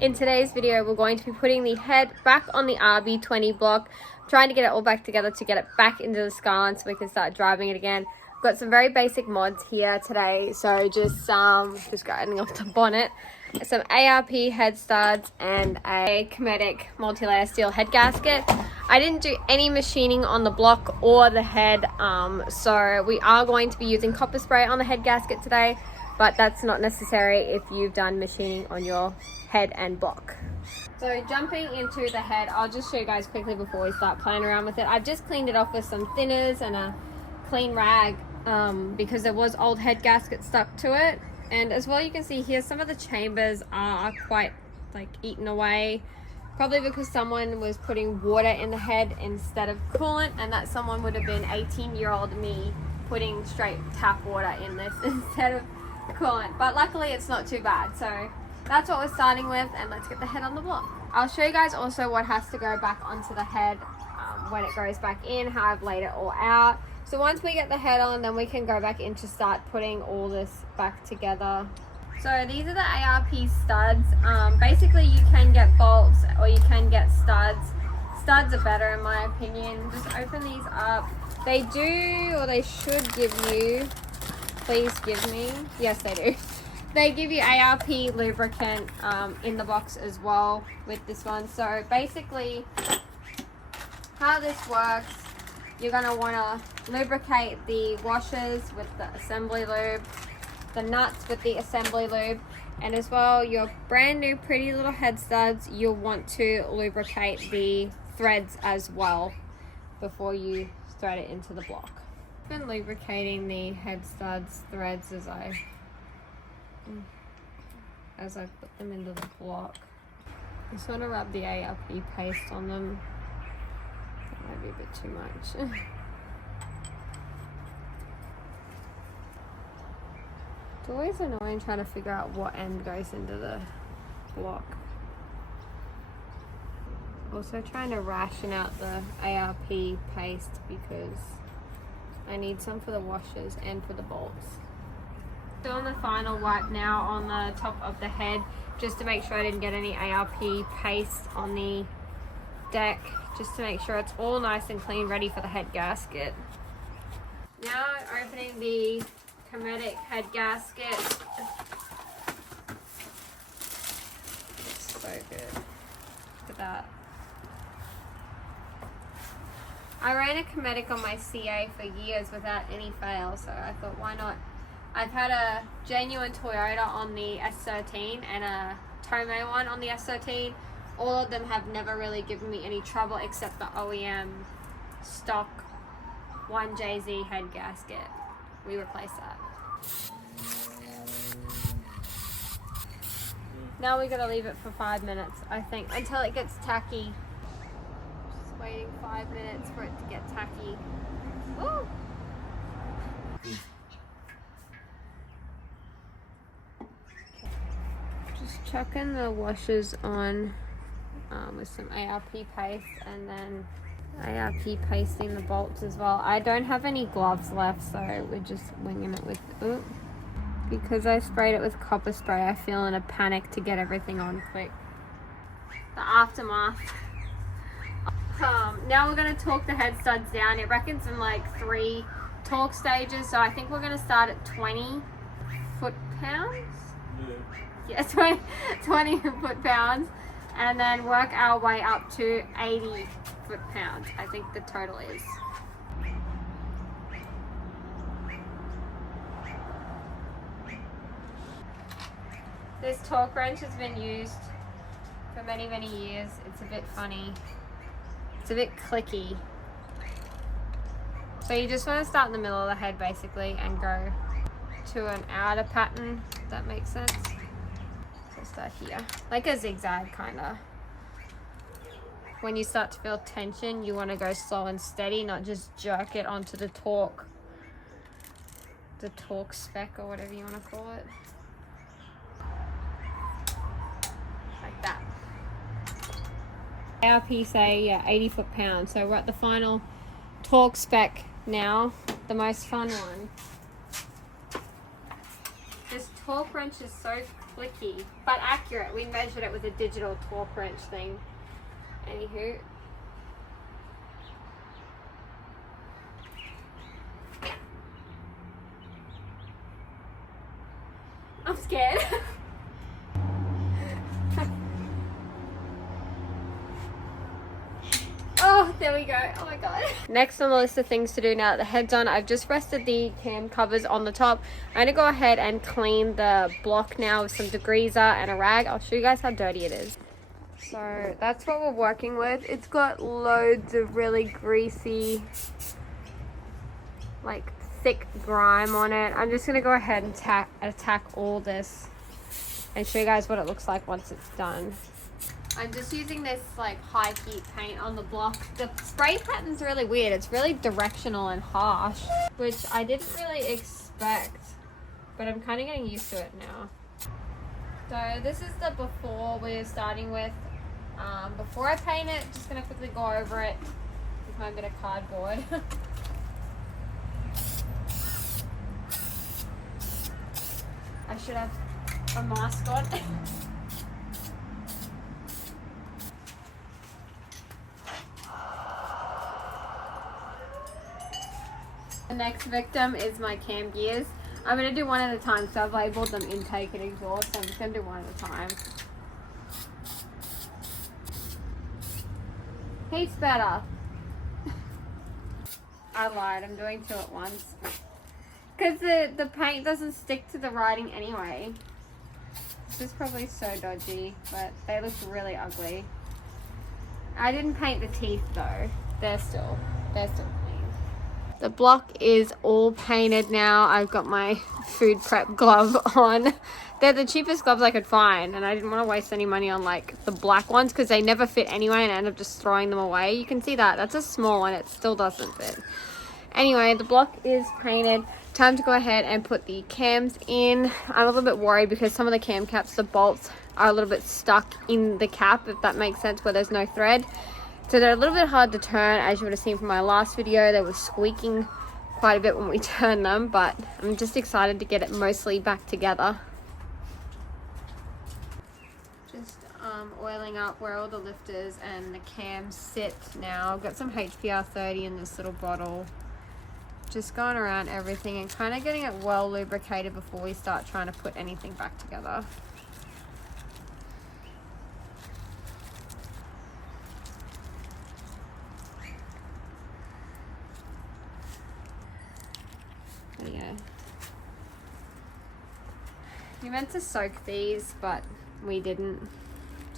In today's video, we're going to be putting the head back on the RB20 block, trying to get it all back together to get it back into the Skyline so we can start driving it again. We've got some very basic mods here today, so just grinding off the bonnet, some ARP head studs and a Kinetic multi-layer steel head gasket. I didn't do any machining on the block or the head, so we are going to be using copper spray on the head gasket today, but that's not necessary if you've done machining on your head and block. So jumping into the head, I'll just show you guys quickly before we start playing around with it. I've just cleaned it off with some thinners and a clean rag because there was old head gasket stuck to it. And as well, you can see here some of the chambers are quite like eaten away, probably because someone was putting water in the head instead of coolant, and that someone would have been 18-year-old me putting straight tap water in this instead of coolant. But luckily it's not too bad, so that's what we're starting with, and let's get the head on the block. I'll show you guys also what has to go back onto the head when it goes back in, how I've laid it all out. So once we get the head on, then we can go back in to start putting all this back together. So these are the ARP studs. Basically you can get bolts or you can get studs. Studs are better in my opinion. Just open these up. They do, or they should give you, please give me, yes they do. They give you ARP lubricant in the box as well with this one. So basically how this works, you're going to want to lubricate the washers with the assembly lube, the nuts with the assembly lube, and as well your brand new pretty little head studs, you'll want to lubricate the threads as well before you thread it into the block. I've been lubricating the head studs threads as I put them into the block. I just want to rub the ARP paste on them. That might be a bit too much. It's always annoying trying to figure out what end goes into the block. Also trying to ration out the ARP paste because I need some for the washers and for the bolts. Doing the final wipe now on the top of the head just to make sure I didn't get any ARP paste on the deck, just to make sure it's all nice and clean, ready for the head gasket. Now opening the Kinetic head gasket. It's so good. Look at that. I ran a Kinetic on my CA for years without any fail, so I thought why not. I've had a genuine Toyota on the S13 and a Tomei one on the S13. All of them have never really given me any trouble except the OEM stock 1JZ head gasket. We replaced that. Now we gotta leave it for 5 minutes, I think, until it gets tacky. Just waiting 5 minutes for it to get tacky. Woo! Just chucking the washers on with some ARP paste, and then ARP pasting the bolts as well. I don't have any gloves left, so we're just winging it with, because I sprayed it with copper spray, I feel in a panic to get everything on quick. The aftermath. Now we're going to torque the head studs down. It reckons in like 3 torque stages, so I think we're going to start at 20 foot-pounds. Yeah, 20 foot-pounds, and then work our way up to 80 foot-pounds, I think the total is. This torque wrench has been used for many, many years. It's a bit funny. It's a bit clicky. So you just want to start in the middle of the head basically and go to an outer pattern, if that makes sense. So start here, like a zigzag kinda. When you start to feel tension, you want to go slow and steady, not just jerk it onto the torque spec or whatever you want to call it. Like that. ARP say, yeah, 80 foot-pounds. So we're at the final torque spec now, the most fun one. This torque wrench is so clicky, but accurate. We measured it with a digital torque wrench thing. Anywho. I'm scared. Oh, there we go. Oh my god. Next on the list of things to do now that the head's on, I've just rested the cam covers on the top. I'm gonna go ahead and clean the block now with some degreaser and a rag. I'll show you guys how dirty it is. So that's what we're working with. It's got loads of really greasy, like thick grime on it. I'm just gonna go ahead and attack all this and show you guys what it looks like once it's done. I'm just using this like high heat paint on the block. The spray pattern's really weird. It's really directional and harsh, which I didn't really expect, but I'm kind of getting used to it now. So this is the before we're starting with. Before I paint it, just gonna quickly go over it with my bit of cardboard. I should have a mask on. The next victim is my cam gears. I'm going to do one at a time, so I've labeled them intake and exhaust, so I'm just going to do one at a time. Heat's better. I lied, I'm doing two at once. Because the paint doesn't stick to the writing anyway. This is probably so dodgy, but they look really ugly. I didn't paint the teeth though. They're still clean. The block is all painted now. I've got my food prep glove on. They're the cheapest gloves I could find, and I didn't want to waste any money on like the black ones because they never fit anyway, and I ended up just throwing them away. You can see that. That's a small one. It still doesn't fit. Anyway, the block is painted. Time to go ahead and put the cams in. I'm a little bit worried because some of the cam caps, the bolts are a little bit stuck in the cap, if that makes sense, where there's no thread. So they're a little bit hard to turn. As you would have seen from my last video, they were squeaking quite a bit when we turned them, but I'm just excited to get it mostly back together. Just oiling up where all the lifters and the cams sit now. I've got some HPR30 in this little bottle. Just going around everything and kind of getting it well lubricated before we start trying to put anything back together. There you go. We meant to soak these, but we didn't.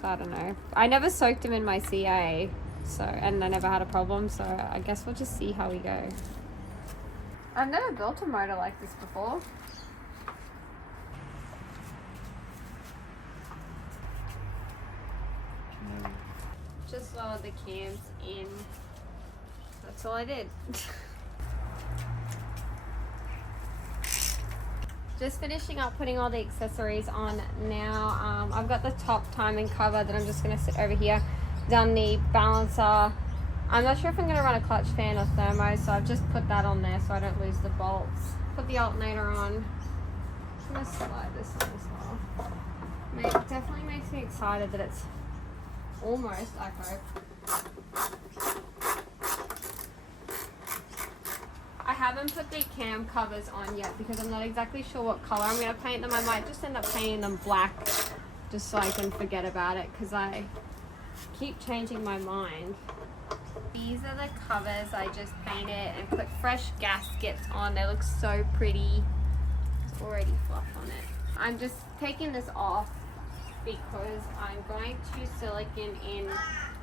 So I don't know. I never soaked them in my CA, so, and I never had a problem, so I guess we'll just see how we go. I've never built a motor like this before. Just lowered the cams in. That's all I did. Just finishing up putting all the accessories on now. I've got the top timing cover that I'm just going to sit over here. Done the balancer. I'm not sure if I'm going to run a clutch fan or thermo, so I've just put that on there so I don't lose the bolts. Put the alternator on. I'm going to slide this on as well. It definitely makes me excited that it's almost, I hope. I haven't put the cam covers on yet because I'm not exactly sure what color I'm going to paint them. I might just end up painting them black just so I can forget about it because I keep changing my mind. These are the covers I just painted and put fresh gaskets on. They look so pretty. It's already fluff on it. I'm just taking this off because I'm going to silicone in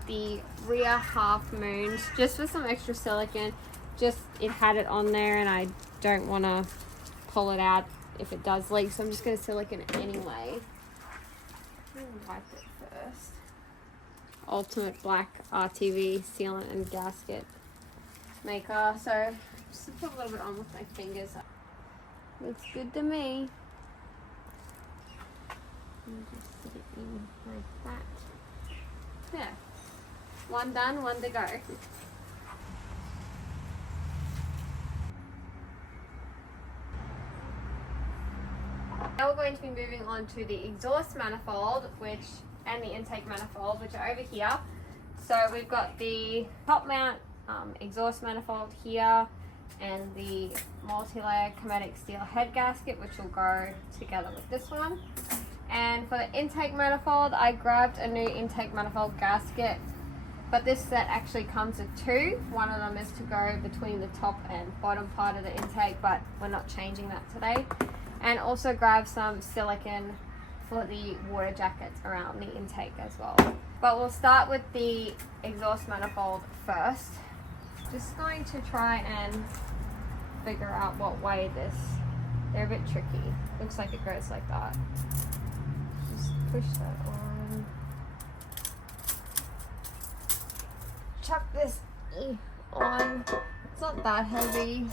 the rear half moons just with some extra silicone. Just it had it on there and I don't want to pull it out if it does leak, so I'm just going to silicone it anyway. I'm going to wipe it first. Ultimate black RTV sealant and gasket maker. So just put a little bit on with my fingers. Looks good to me. And just put it in like that. Yeah. One done, one to go. Now we're going to be moving on to the exhaust manifold, and the intake manifold, which are over here. So we've got the top mount exhaust manifold here, and the multi-layer chromatic steel head gasket, which will go together with this one. And for the intake manifold, I grabbed a new intake manifold gasket, but this set actually comes with two. One of them is to go between the top and bottom part of the intake, but we're not changing that today. And also grab some silicone for the water jackets around the intake as well. But we'll start with the exhaust manifold first. Just going to try and figure out what way they're a bit tricky. Looks like it goes like that. Just push that on. Chuck this on. It's not that heavy.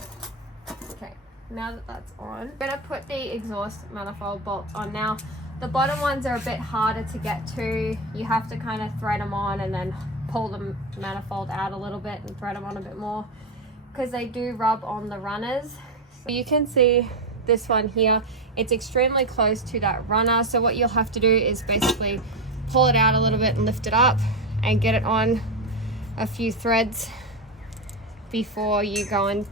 Okay, now that that's on, I'm gonna put the exhaust manifold bolts on. Now, the bottom ones are a bit harder to get to. You have to kind of thread them on and then pull the manifold out a little bit and thread them on a bit more, because they do rub on the runners. So you can see this one here, it's extremely close to that runner. So what you'll have to do is basically pull it out a little bit and lift it up and get it on a few threads before you go and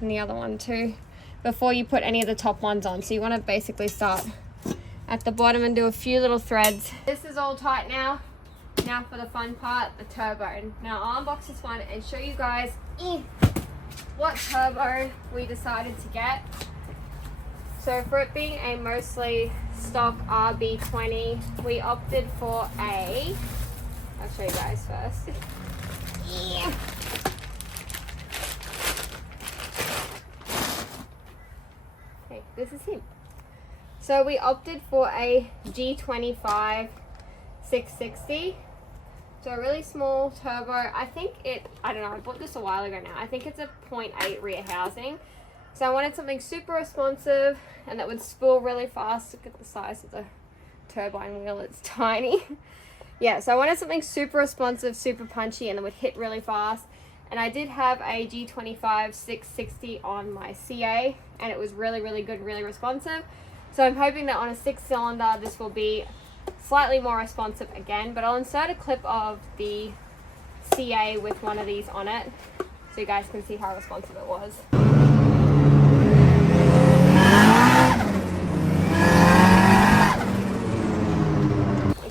the other one too, before you put any of the top ones on. So you want to basically start at the bottom and do a few little threads. This is all tight now. Now for the fun part, the turbo. Now I'll unbox this one and show you guys what turbo we decided to get. So for it being a mostly stock RB20, we opted for I'll show you guys first. Okay, this is him. So we opted for a G25 660. So a really small turbo. I don't know, I bought this a while ago now. I think it's a 0.8 rear housing. So I wanted something super responsive and that would spool really fast. Look at the size of the turbine wheel, it's tiny. Yeah, so I wanted something super responsive, super punchy, and that would hit really fast. And I did have a G25 660 on my CA, and it was really, really good, really responsive. So I'm hoping that on a 6-cylinder, this will be slightly more responsive again. But I'll insert a clip of the CA with one of these on it, so you guys can see how responsive it was.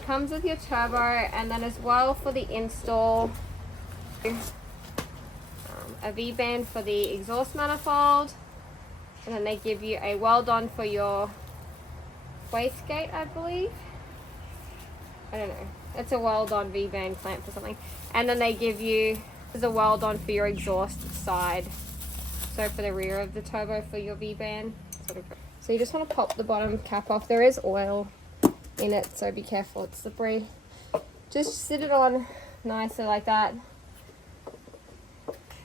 Comes with your turbo, and then as well for the install, a Vband for the exhaust manifold, and then they give you a weld-on for your wastegate, I believe. I don't know. It's a weld-on Vband clamp or something. And then they give you a weld-on for your exhaust side. So for the rear of the turbo for your Vband. So you just want to pop the bottom cap off. There is oil in it, so be careful, it's slippery. Just sit it on nicely like that.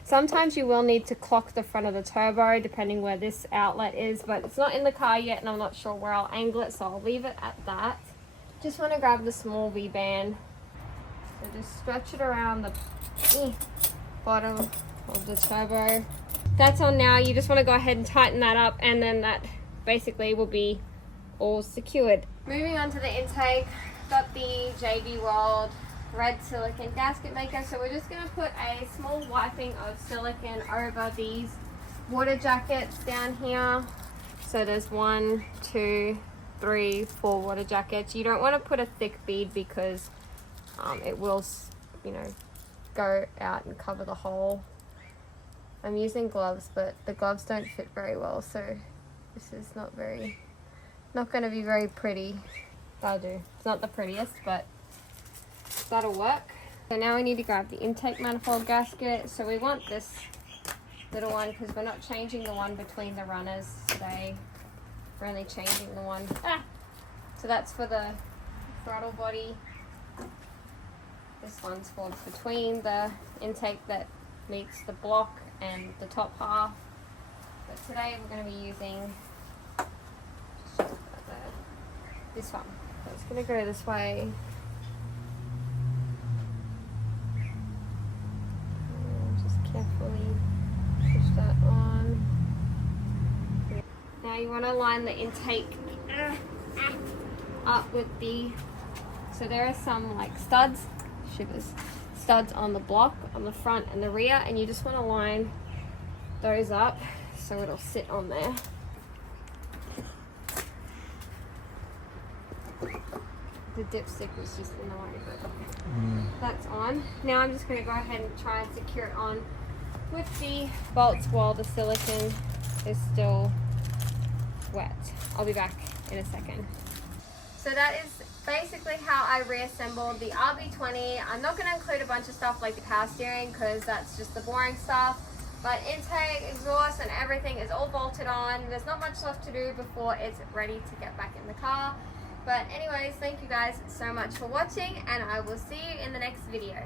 Sometimes you will need to clock the front of the turbo depending where this outlet is, but it's not in the car yet and I'm not sure where I'll angle it, so I'll leave it at that. Just want to grab the small V-band, so just stretch it around the bottom of the turbo. That's on now. You just want to go ahead and tighten that up, and then that basically will be all secured. Moving on to the intake, got the JB World red silicone gasket maker. So we're just going to put a small wiping of silicone over these water jackets down here. So there's 1, 2, 3, 4 water jackets. You don't want to put a thick bead because it will, go out and cover the hole. I'm using gloves, but the gloves don't fit very well, so this is not going to be very pretty. That'll do. It's not the prettiest, but that'll work. So now we need to grab the intake manifold gasket. So we want this little one because we're not changing the one between the runners today. We're only changing the one. So that's for the throttle body. This one's for between the intake that meets the block and the top half. But today we're going to be using this one. So it's going to go this way. And just carefully push that on. Now you want to line the intake up with the, so there are some like studs on the block on the front and the rear, and you just want to line those up so it'll sit on there. The dipstick was just in the way, but that's on. Now I'm just going to go ahead and try and secure it on with the bolts while the silicone is still wet. I'll be back in a second. So that is basically how I reassembled the RB20. I'm not going to include a bunch of stuff like the power steering because that's just the boring stuff. But intake, exhaust, and everything is all bolted on. There's not much left to do before it's ready to get back in the car. But anyways, thank you guys so much for watching, and I will see you in the next video.